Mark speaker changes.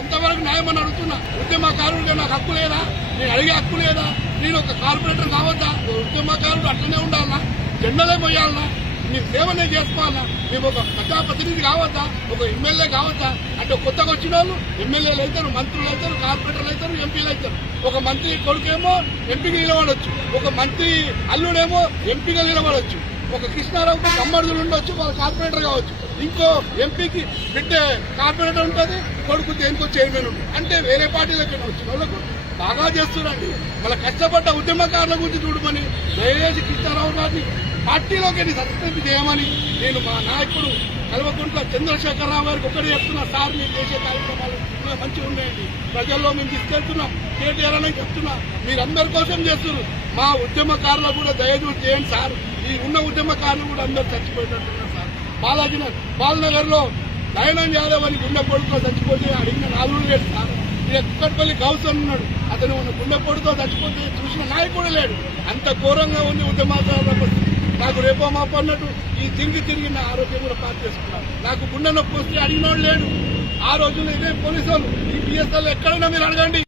Speaker 1: ఎంతవరకు న్యాయం అని అడుగుతున్నా? ఉద్యమకారుడిగా నాకు హక్కు లేదా? నేను అడిగే హక్కు లేదా? నేను ఒక కార్పొరేటర్ కావద్దా ఒక ఉద్యమకారుడు అట్లనే ఉండాలనా? జెండలే పోయాలనా మేము సేవనే చేసుకోవాలా మేము ఒక ప్రజాప్రతినిధి కావద్దా ఒక ఎమ్మెల్యే కావద్దా అంటే కొత్తగా వచ్చిన వాళ్ళు ఎమ్మెల్యేలు అవుతారు మంత్రులు అవుతారు కార్పొరేటర్లు అవుతారు ఎంపీలు అవుతారు. ఒక మంత్రి కొడుకేమో ఎంపీగా నిలబడొచ్చు. ఒక మంత్రి అల్లుడేమో ఎంపీగా నిలబడొచ్చు. ఒక కృష్ణారావు కమ్మడులు ఉండొచ్చు ఒక కార్పొరేటర్ కావచ్చు. ఇంకో ఎంపీకి బిడ్డ కార్పొరేటర్ ఉంటుంది కొడుకు దేనికో చైర్మన్ ఉంటుంది అంటే వేరే పార్టీలకి వచ్చిన వాళ్ళకు బాగా చేస్తున్నారండి. వాళ్ళ కష్టపడ్డ ఉద్యమకారుల గురించి చూడమని దయచేసి కృష్ణారావు గారిని పార్టీలోకి సబ్స్క్రైబ్ చేయమని నేను మా నాయకుడు కల్వకుంట్ల చంద్రశేఖరరావు గారికి ఒకటి చెప్తున్నా సార్ మీరు చేసే కార్యక్రమాలు మంచిగా ఉన్నాయండి. ప్రజల్లో మేము తీసుకెళ్తున్నాం కేటీఆర్ అని చెప్తున్నా. మీరందరి కోసం చేస్తున్నారు. మా ఉద్యమకారులకు కూడా దయచూసి చేయండి సార్. ఈ ఉన్న ఉద్యమకారులు కూడా అందరు చచ్చిపోయినట్టున్నారు. బాలాజీ బాలనగర్లో దయానంద్ యాదవ్ అని గుండె పొడుతో చచ్చిపోతే అడిగిన నాలుగు లేడు సార్. ఈ గౌసన్ ఉన్నాడు. అతను ఉన్న గుండె చచ్చిపోతే చూసిన నాయకుడు లేడు. అంత ఘోరంగా ఉంది ఉద్యమకారుల నాకు రేపో మాపు అన్నట్టు ఈ తిరిగి తిరిగి నా ఆరోగ్యం కూడా పాటు చేసుకున్నాను నాకు గుండె నొప్పి వస్తే అడిగినోడు లేడు. ఆ రోజుల్లో ఇదే పోలీసు వాళ్ళు ఈ పిఎస్ఎల్ ఎక్కడైనా మీరు అడగండి.